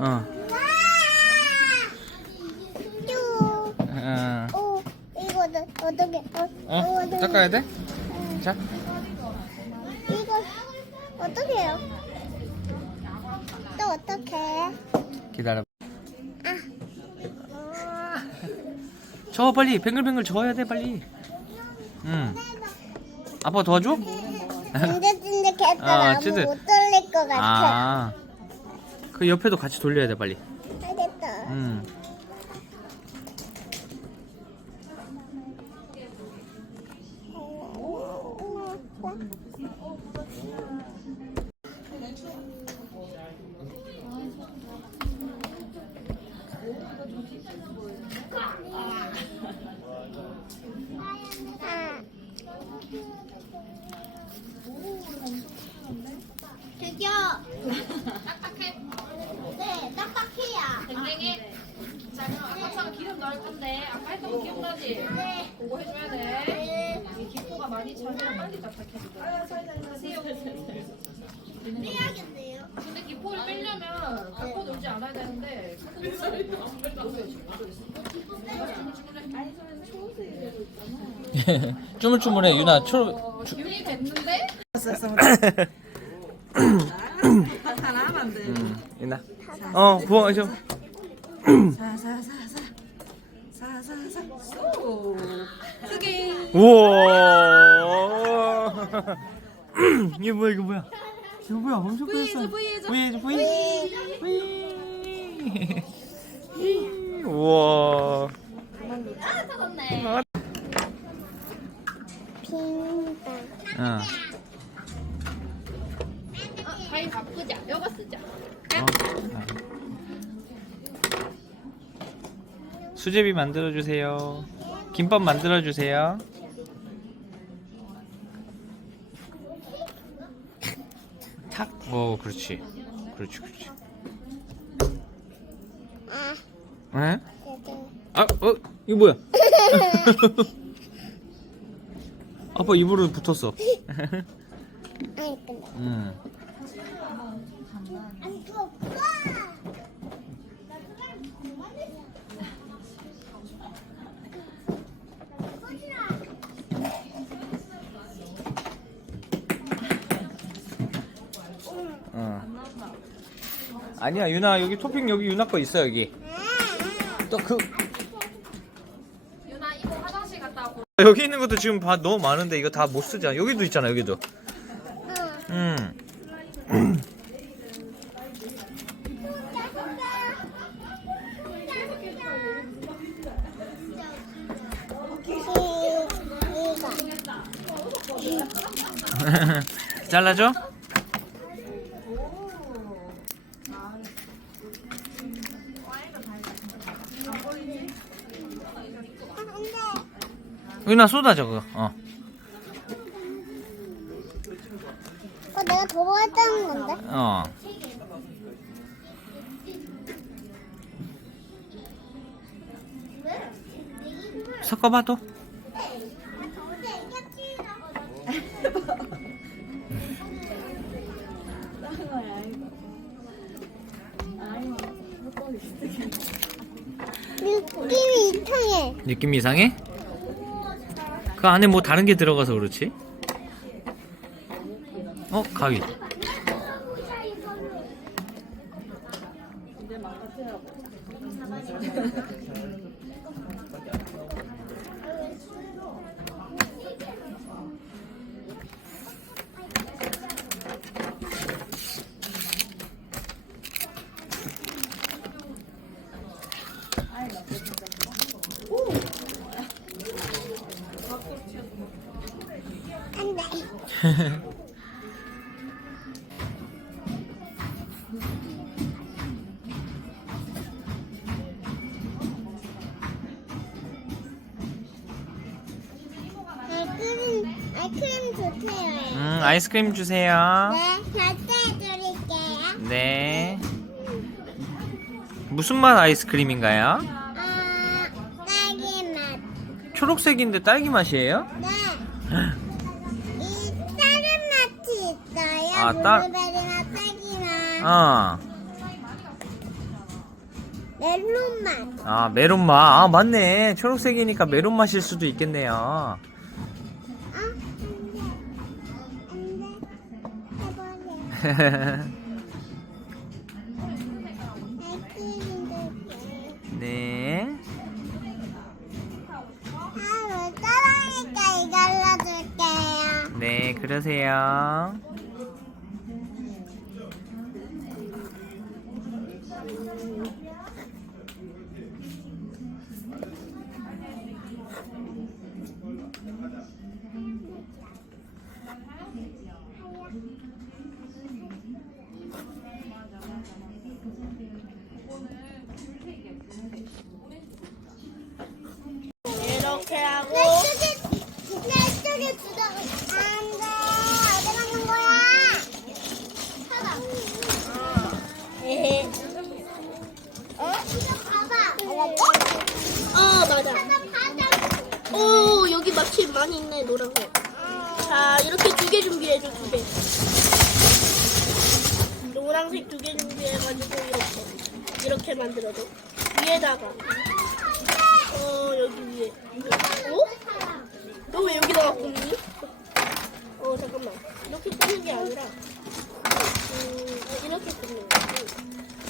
어. 이거 어떻게? 닦아야 돼? 자. 이거 어떻게 해요? 또 어떻게 해? 기다려. 저어 빨리 뱅글뱅글 저어야 돼 빨리. 아빠 도와줘? 찐득찐득 했다가 아무 찐득. 못 돌릴 것 같아. 아. 그 옆에도 같이 돌려야 돼 빨리. 알겠다. 저기요. 딱딱해. 네, 딱딱해요. 댕댕이. 자, 그럼 아빠처럼 기름 넣을 건데 아까 했던 거 기억나지? 네. 그거 해줘야 돼. 네. 이 기포가 많이 차면 빨리 딱딱해지거든. 빼야겠네요. 근데 기포를 빼려면 기포 넣지 않아야 되는데 쭈물쭈물해 유나. 기운이 됐는데? 하나만 안 돼. 유나. 부어 좀. 사사사사 쏘. 크게. 우와. 이게 뭐야 이거 뭐야? 이거 뭐야? 엄청 크였어. V. 우와. 빙방. 가위 바꾸자. 이거 쓰자. 수제비 만들어 주세요. 김밥 만들어 주세요. 탁. 그렇지. 그렇지. 에? 이거 뭐야? 아빠 입으로 붙었어. 아니 근데 안 부어. 아니야 유나 여기 토핑 여기 유나 거 있어 여기. 또 유나 이모 화장실 갔다 오고. 여기 있는 것도 지금 너무 많은데 이거 다 못 쓰잖아. 여기도 있잖아 여기도. 잘라줘? 유나 쏟아 저거. 내가 더 했다는 건데? 섞어봐 또. 느낌이 이상해. 느낌 이상해? 그 안에 뭐 다른 게 들어가서 그렇지? 가위. 안 돼. 아이스크림 주세요. 아이스크림 주세요. 네, 결제해드릴게요. 네. 무슨 맛 아이스크림인가요? 딸기 맛. 초록색인데 딸기 맛이에요? 네. 이 다른 맛이 있어요. 아, 블루베리나 딸기나. 멜론 맛. 아, 메론 맛. 아, 맞네. 초록색이니까 메론 맛일 수도 있겠네요. 아, 안 돼. 해보세요. 아이스크림 줄게. 네. 아, 못 따라하니까 이걸로 줄게요. 네, 그러세요. 이렇게 하고. 내 쪽에 주다. 안 돼. 어디 가는 거야? 봐봐. 에헤. 어? 봐봐. 알았지? 맞아. 오, 여기 마침 많이 있네, 노란색. 자, 이렇게 2개 준비해줘, 2개. 노란색 2개 준비해가지고, 이렇게 만들어줘. 위에다가. 여기 위에. 어? 너 왜 여기다가 꽂니? 잠깐만. 이렇게 꽂는 게 아니라, 이렇게 꽂는 거지.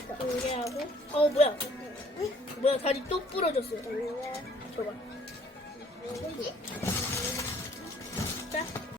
자, 2개 하고. 뭐야. 다리 또 부러졌어. 줘봐.